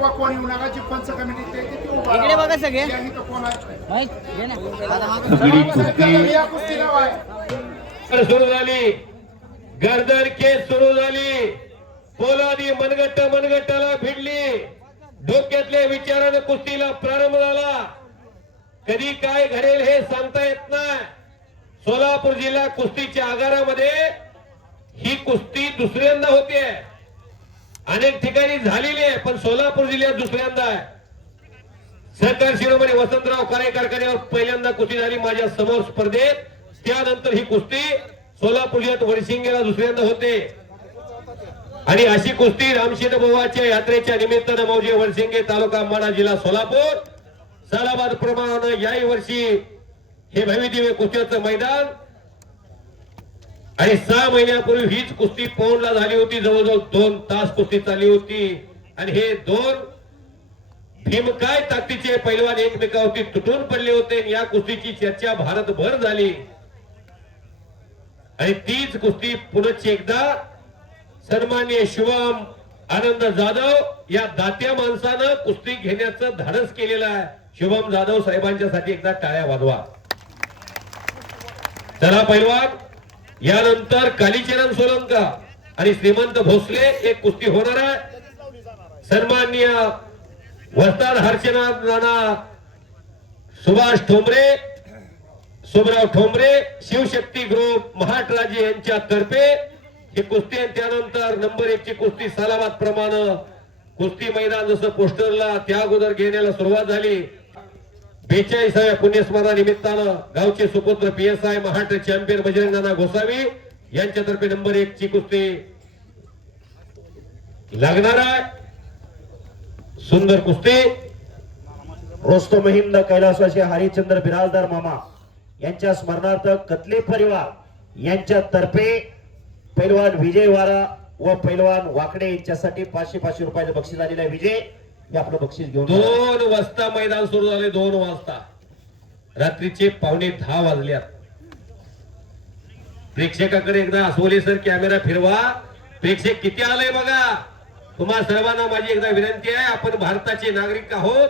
किंवा कोण येऊ नका जी पंच कमिटी ते उभा इकडे बघा सगळे. या इथं कोण आहे माहित घे ना. या कुस्तीला वाय. सुरू झाली, गर्दन केस सुरू झाली, पोलादी मनगट्टाला भिडली, डोक्यातल्या विचारानं कुस्तीला प्रारंभ झाला. कधी काय घडेल हे सांगता येत नाही. सोलापूर जिल्हा कुस्तीच्या आगारामध्ये ही कुस्ती दुसऱ्यांदा होते. अनेक ठिकाणी झालेली आहे, पण सोलापूर जिल्ह्यात दुसऱ्यांदा आहे. सहकार शिरोमणी वसंतराव काळे कारखान्यावर पहिल्यांदा कुस्ती झाली माझ्या समोर स्पर्धेत. त्यानंतर ही कुस्ती सोलापूर जिल्ह्यात वडसिंगेला दुसऱ्यांदा होते. आणि अशी कुस्ती रामशेठ बुवाच्या यात्रेच्या निमित्तानं मौजे वडसिंगे तालुका माडा जिल्हा सोलापूर सालाबाद प्रमाणे याही वर्षी हे भव्यदिव्य कुस्त्याचं मैदान. आणि 6 महिन्यापूर्वी हीच कुस्ती पौंडला झाली होती. जवळजवळ 2 तास कुस्ती चालली होती. आणि हे 2 भीमकाय ताकदीचे पैलवान एकमेकावरती तुटून पडले होते. या कुस्तीची चर्चा भारतभर झाली. आणि तीच कुस्ती पुनश्च एकदा सन्माननीय शुभम आनंद जाधव या दात्या माणसानं कुस्ती घेण्याचं धाडस केलेलं आहे. शुभम जाधव साहेबांच्यासाठी एकदा टाळ्या वाजवा. चला पैलवान, यानंतर कालीचरण सोलंका आणि श्रीमंत भोसले एक कुस्ती होणार आहे. सन्माननीय वस्ताद हर्षनाथ नाना सुभाष ठोंबरे, सुभराव ठोंबरे, शिवशक्ती ग्रुप महाराष्ट्राजी यांच्या तर्फे ही कुस्ती. त्यानंतर नंबर 1 ची कुस्ती सालाबाद प्रमाणे कुस्ती मैदान जसं पोस्टरला त्या अगोदर घेण्याला सुरुवात झाली. 42व्या पुण्यस्मरणा निमित्तानं गावचे सुपुत्र PSI महाराष्ट्र चॅम्पियन बजरंग नाना गोसावी यांच्यातर्फे नंबर 1 ची कुस्ती लागणार आहे. सुंदर कुस्ती. रोस्तम हिंद कैलासवासी हरिश्चंद्र बिराजदार मामा यांच्या स्मरणार्थ कतले परिवार यांच्या तर्फे पैलवान विजय वारा व पैलवान वाकडे यांच्यासाठी 500 रुपयाचं बक्षीस आलेलं आहे. विजय हे आपलं बक्षीस घेऊन 2 वाजता मैदान सुरू झाले. 2 वाजता रात्रीचे 9:15 वाजल्यात. प्रेक्षकाकडे एकदा अस्वले सर कॅमेरा फिरवा. प्रेक्षक किती आलंय बघा. तुम्हा सर्वांना माझी एकदा विनंती आहे, आपण भारताचे नागरिक आहोत.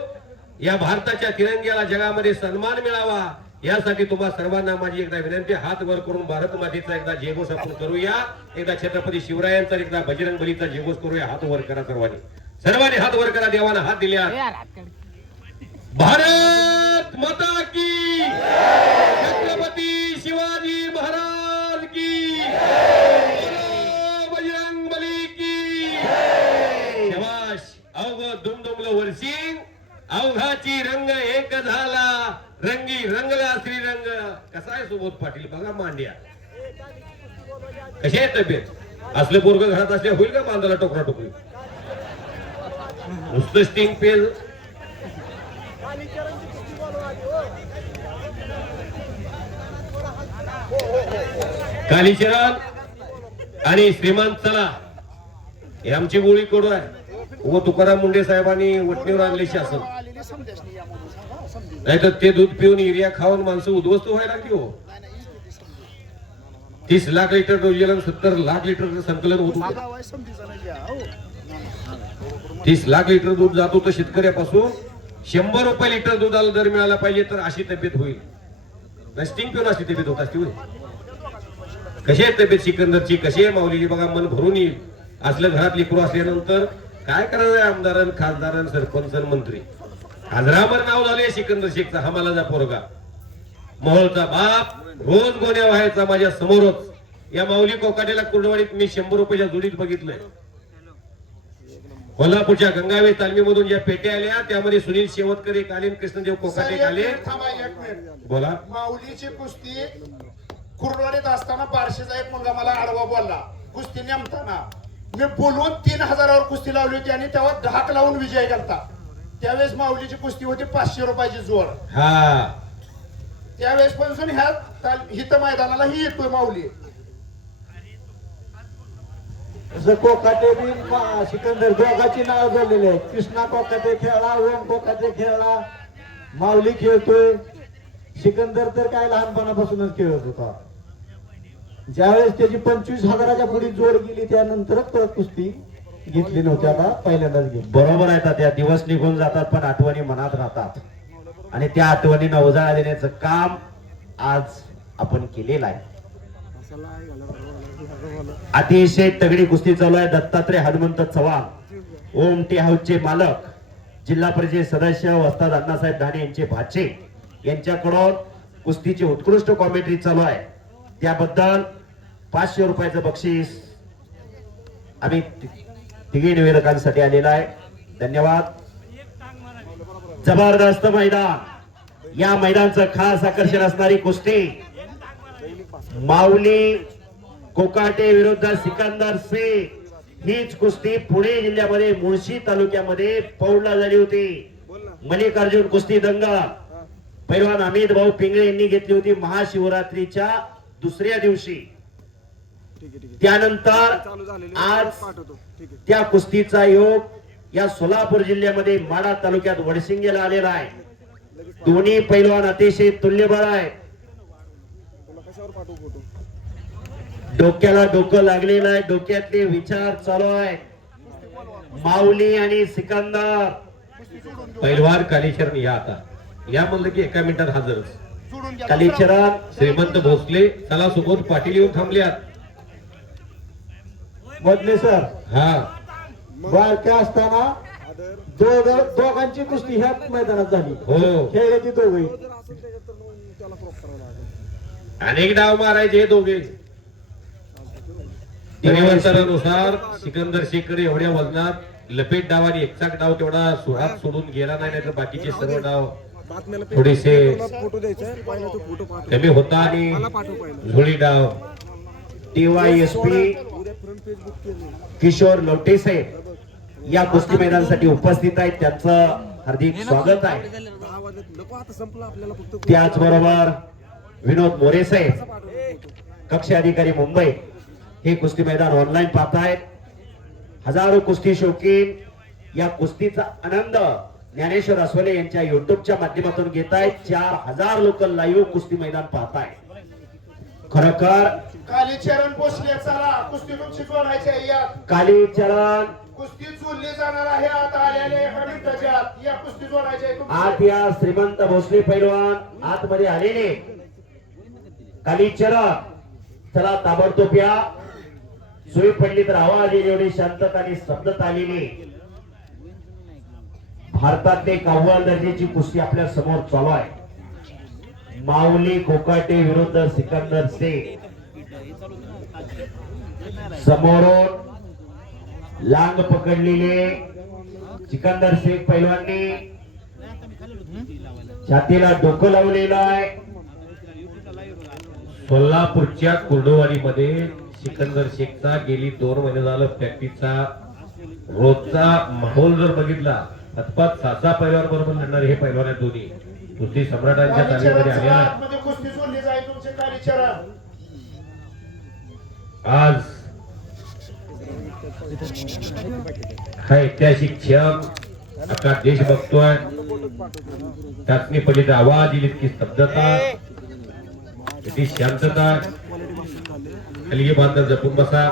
या भारताच्या तिरंग्याला जगामध्ये सन्मान मिळावा यासाठी तुम्हा सर्वांना माझी एकदा विनंती. हात वर करून भारत मातेचा एकदा जयघोष आपण करूया. एकदा छत्रपती शिवरायांचा, एकदा बजरंग बलीचा जयघोष करूया. हात वर करा सर्वांनी हात वर करा. देवाला हात दिल्या. भारत माता की, छत्रपती शिवाजी महाराज की, बजरंग बली की. शबाश. अवघ दुमदुमलं वर्षी अवघाची रंग एक झाला, रंगी रंगला श्रीरंग. कसा आहे सुबोध पाटील बघा मांड्या. कशी आहे तब्येत? असले पोरग घरात असले होईल का बांधाला टोकरा टोकरी? नुसतं स्टिंग पेज. कालीचरण आणि श्रीमंत चला हे आमची गोळी कडू आहे. व तुकाराम मुंडे साहेबांनी वटणीवर आणले शासन. नाहीतर ते दूध पिऊन युरिया खाऊन माणसं उद्ध्वस्त व्हायला की हो. 30 लाख लिटर रोजीला 70 लाख लिटर संकलन होत होतं. 30 लाख लिटर दूध जात होतं शेतकऱ्यापासून. 100 रुपये लिटर दुधाला दर मिळाला पाहिजे तर अशी तब्येत होईल. स्टिंग पिऊन अशी तब्येत होत असते. कशी आहे तब्येत सिकंदरची, कशी आहे माऊलीची बघा. मन भरून येईल. असलं घरात लेकरू असल्यानंतर काय करायचं? आमदार, खासदार, सरपंच, मंत्री. आजरामर नाव झाले सिकंदर शेखचा. हा मला जा पोरगा मोहोळचा बाप. रोज गोण्या व्हायचा माझ्या समोरच. या माऊली कोकाटेला कुर्डवाडीत मी 100 रुपयाच्या जोडीत बघितलंय. कोल्हापूरच्या गंगावे तालमीमधून ज्या पेट्या आल्या त्यामध्ये सुनील शेवतकर एक आले, कृष्णदेव कोकाटे एक आले. बोला. माऊलीची कुस्ती कुर्डवाडीत असताना बारशेचा एक मुलगा मला आडवा बोलला कुस्ती नेमताना. मी बोलून 3000वर कुस्ती लावली होती आणि तेव्हा 10 लावून विजय केलता. त्यावेळेस माऊलीची कुस्ती होती 500 रुपयाची जोड. हा त्यावेळेस पासून ह्या हित मैदानाला ही येतोय माऊली. कोकाटे बी सिकंदर दोघांची नाव झालेली आहेत. कृष्णा कोकाटे खेळला, ओम कोकाटे खेळला, माऊली खेळतोय. सिकंदर तर काय लहानपणापासूनच खेळत होता. ज्यावेळेस त्याची 25,000च्या पुढे जोड गेली त्यानंतरच परत कुस्ती घेतली नव्हती, आता पहिल्यांदाच घेतली. बरोबर आहे तात्या, दिवस निघून जातात पण आठवणी मनात राहतात आणि त्या आठवणींना उजाळा देण्याचं काम आज आपण केलेलं आहे. अतिशय तगडी कुस्ती चालू आहे. दत्तात्रय हनुमंत चव्हाण ओम टी हाऊसचे मालक, जिल्हा परिषद सदस्य वस्ताद अण्णासाहेब धाणे यांचे भाचे यांच्याकडून कुस्तीची उत्कृष्ट कॉमेंट्री चालू आहे. त्याबद्दल 500 रुपयाचं बक्षीस आम्ही तिघी निवेदकांसाठी आलेला आहे. धन्यवाद. जबरदस्त मैदान. या मैदानचं खास आकर्षण असणारी कुस्ती माऊली कोकाटे विरुद्ध सिकंदर शेख. हीच कुस्ती पुणे जिल्ह्यामध्ये मुळशी तालुक्यामध्ये पौडला झाली होती. मल्लिकार्जुन कुस्ती दंगल पैलवान अमित भाऊ पिंगळे यांनी घेतली होती महाशिवरात्रीच्या दुसऱ्या दिवशी. त्यानंतर आज त्या कुस्तीचा योग या सोलापूर जिल्ह्यामध्ये माढा तालुक्यात वडसिंगेला आलेला आहे. दोन्ही पैलवान अतिशय तुल्यबळ आहे. डोक्याला डोकं लागलेलं आहे. डोक्यातले विचार चालू आहे. माऊली आणि सिकंदर. पैलवान कालीचरण या आता या म्हणलं की एका मिनिटात हजरच. कालीचरण श्रीमंत भोसले चला सुबोध पाटील येऊन थांबल्यात. मधले सर हा बारक्या असताना दोघांची कुस्ती ह्याच मैदानात झाली. हो, खेळण्याची दोघही. अनेक डाव मारायचे हे दोघे. परिवर्तनानुसार सिकंदर शेखकडे एवढ्या वजनात लपेट डावाने एकचाक डाव तेवढा सुहात सोडून गेला नाही, नाहीतर बाकीचे सर्व डाव थोडेसे कमी होता आणि झोळी डाव. DYSP किशोर लोटे साहेब या कुस्ती मैदानासाठी उपस्थित आहेत. त्यांचं हार्दिक स्वागत आहे. त्याचबरोबर विनोद मोरे साहेब कक्ष अधिकारी मुंबई हे कुस्ती मैदान ऑनलाईन पाहतायत. हजारो कुस्ती शौकीन या कुस्तीचा आनंद ज्ञानेश्वर अस्वले यांच्या युट्यूबच्या माध्यमातून घेत आहेत. 4000 लोक लाईव्ह कुस्ती मैदान पाहतायत. खरोखर कालीचरण भोसले चला कुस्ती तुमची जोडायची आहे. या कालीचरण कुस्ती जोडली जाणार आहे. आता आलेले एका मिनिटाच्या आत या कुस्ती जोडायची आहे तुमची. आत या. श्रीमंत भोसले पैलवान आतमध्ये आलेले. कालीचरण चला ताबडतोब या. सोयी पडली तर आवाज येईल एवढी शांतता आणि शब्दता आलेली. भारतातले एक अव्वल दर्जाची कुस्ती आपल्या समोर चालू आहे. माऊली कोकाटे विरुद्ध सिकंदर शेख. समोरून लांग पकडलेले सिकंदर शेख पैलवाननी छातीला डोकं लावलेलं आहे. सोलापूरच्या कुर्डुवाडीमध्ये सिकंदर शेखचा गेली 2 महिने झालं प्रॅक्टिसचा रोजचा माहोल जर बघितला अथपात 6 पैलवान बरोबर लढणारे हे पैलवान आहेत दोन्ही. कुस्ती सम्राटांच्या तालीमध्ये आलेला आहे. आतमध्ये कुस्ती जोडली जाईल तुमचे कालीचरण. आज हा ऐतिहासिक क्षण अख्खा देश बघतोय. चाचणी पडली तर आवाज येईल इतकी स्तब्धता, किती शांतता. खाली बांधर जपून बसा.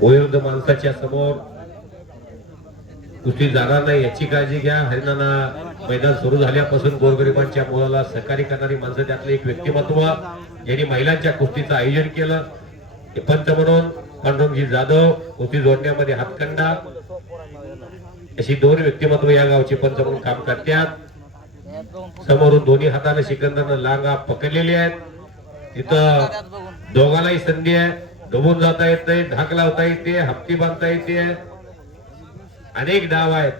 वयोवृद्ध माणसाच्या समोर कुस्ती जाणार नाही याची काळजी घ्या. हरिणाना मैदान सुरू झाल्यापासून गोरगरिबांच्या मुलाला सहकार्य करणारी माणसं त्यातलं एक व्यक्तिमत्व यांनी महिलांच्या कुस्तीचं आयोजन केलं. हे पंच म्हणून पांडुरंगजी जाधव कुस्ती जोडण्यामध्ये हातखंडा अशी 2 व्यक्तिमत्व या गावचे पंच म्हणून काम करतात. समोरून दोन्ही हाताने सिकंदरनं लांगा पकडलेले आहेत. तिथं दोघांनाही संधी आहे. डोबून जाता येते, ढाक लावता येते, हप्ती बांधता येते. अनेक डाव आहेत.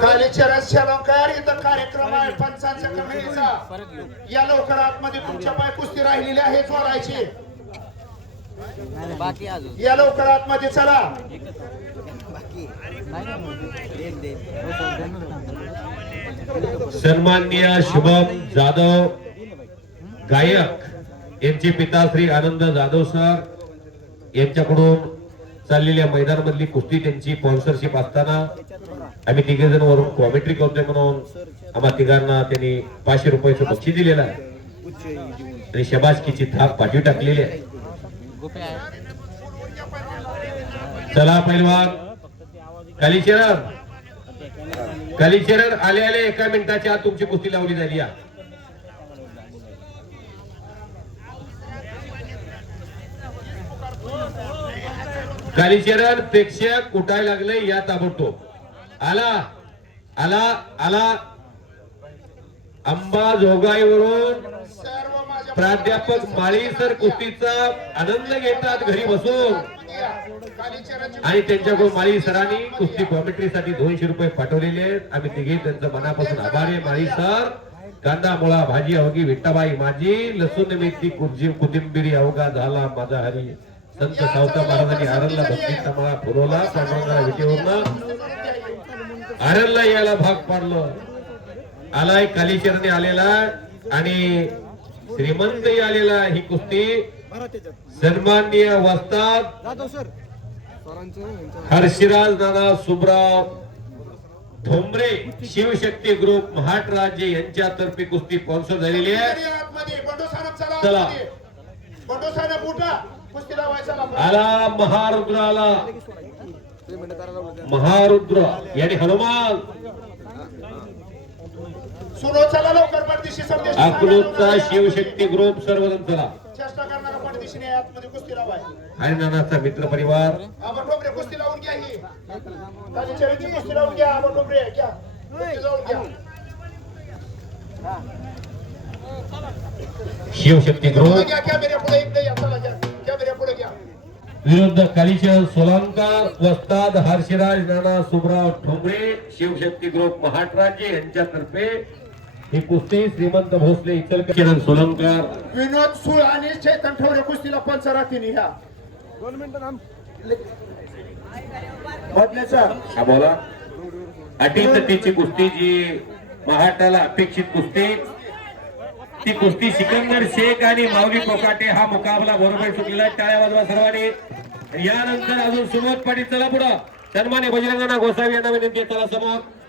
कालीचरण शलंकार इथं कार्यक्रम आहे पंचांच्या कमिटीचा. या लवकर आतमध्ये तुमच्या पाय कुस्ती राहिलेली आहे जोडायची. या लवकर आतमध्ये चला. सन्माननीय शुभम जाधव गायक यांचे पिता श्री आनंद जाधव सर यांच्याकडून चाललेल्या मैदानामधली कुस्ती त्यांची स्पॉन्सरशिप असताना आम्ही तिघे जण वरून कॉमेंट्री करतोय म्हणून आम्हा तिघांना त्यांनी 500 रुपयाचं बक्षीस दिलेलं आहे आणि शबासकीची थाप पाठी टाकलेली आहे. चला पैलवान कालीचरण आले आले 1 मिनिटाच्या आत तुमची कुस्ती लावली झाली या. कालीचरण प्रेक्षक उठायला लागले या ताबडतोब. आला आला आला अंबाजोगाईवरून सर्व माझ्या प्राध्यापक माळी सर कुस्तीचा आनंद घेतात घरी बसून कालीचरणाची आणि त्यांच्याकडून माळी सरांनी कुस्ती कॉमेंट्रीसाठी 200 रुपये पाठवलेले आहेत. आम्ही तिघे त्यांचं मनापासून आभारी आहे. माळी सर कांदा मुळा भाजी अवघी विठ्ठाबाई माझी लसूण मेथी कुर्जी कोथिंबिरी अवघा झाला माझा हरी संत सावता महाराजांनी आरणला बघितला मला फुलवला पांडुरंगाला विटेवरनं आरणला यायला भाग पाडलं. आलाय कालीचरणी आलेला आणि श्रीमंतही आलेला. ही कुस्ती सन्माननीय वस्ताद हर्षिराज नाना सुबराव धोंबरे शिवशक्ती ग्रुप महाराष्ट्र यांच्यातर्फे कुस्ती स्पॉन्सर झालेली आहे. आतमध्ये बंडू साहेब चला चला. आतमध्ये. बंडू साहेब उठा कुस्ती लावायचा लांब. आला महारुद्र आला महारुद्र याने हनुमान सुनो चला लवकर पडदिशी संदेश अकलूजचा शिवशक्ती ग्रुप सर्वजण चला. चेष्टा करणारा पडदिशीने आतमध्ये कुस्ती लावाय. आणि नानाचा मित्र परिवार आपण डोबरे कुस्ती लावून घ्या ही कालीचरणाची कुस्ती लावून घ्या. आपण डोबरे घ्या कुस्ती लावून घ्या. शिवशक्ती ग्रुप घ्या कॅमेऱ्या पुढे इकडे या चला घ्या कॅमेऱ्या पुढे घ्या. विरुद्ध कालीचरण सोलांकर वस्ताद हर्षराज नाना सुबराव ठोंबरे शिवशक्ती ग्रुप महाराष्ट्र यांच्यातर्फे ही कुस्ती श्रीमंत भोसले इचलकरंजी सोलंकर विनोद सुळ आणि चैतन ठवरे कुस्तीला पंचरातीने ह्या बदलेचा हा बोला. अटीतटीची कुस्ती जी महाटाला अपेक्षित कुस्ती ती कुस्ती सिकंदर शेख आणि माऊली कोकाटे हा मुकाबला बरोबर चुकलेला आहे. टाळ्या वाजवा सर्वांनी. यानंतर अजून सुमोद पाटील चला पुढं. सन्मान्य बजरंगाना गोसावी यांना विनंती आहे, चला समोर.